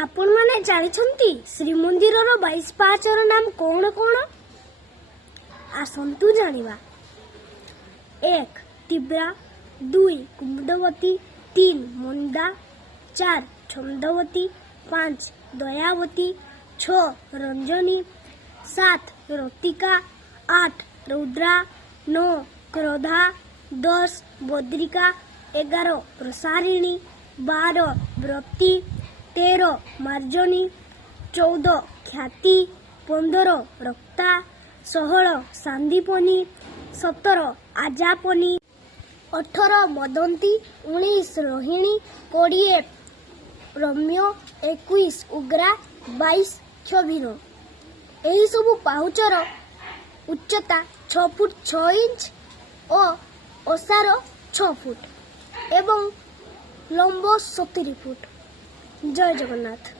आपण माने जानिछंती श्रीमंदिरर 22 पाहाचर नाम कोण कोण आसंतु जानिबा। 1 तिब्रा, 2 कुमुदवती, 3 मंदा, 4 छंदवती, 5 दयावती, 6 रंजनी, 7 रतिका, 8 रुद्रा, 9 क्रोधा, 10 बद्रिका, 11 प्रसारिणी, 12 व्रती, 13 मार्जनी, 14 ख्याति, 15 रक्ता, 16 सांदीपनी, 17 आजापनी, 18 मदंती, 19 रोहिणी, 20 रम्य, 21 उग्रा, 22 क्षभिर। एही सबु पाहुचर उच्चता 6 फुट 6 इंच और ओसार 6 फुट एवं लंब 70 फुट। जय जगन्नाथ।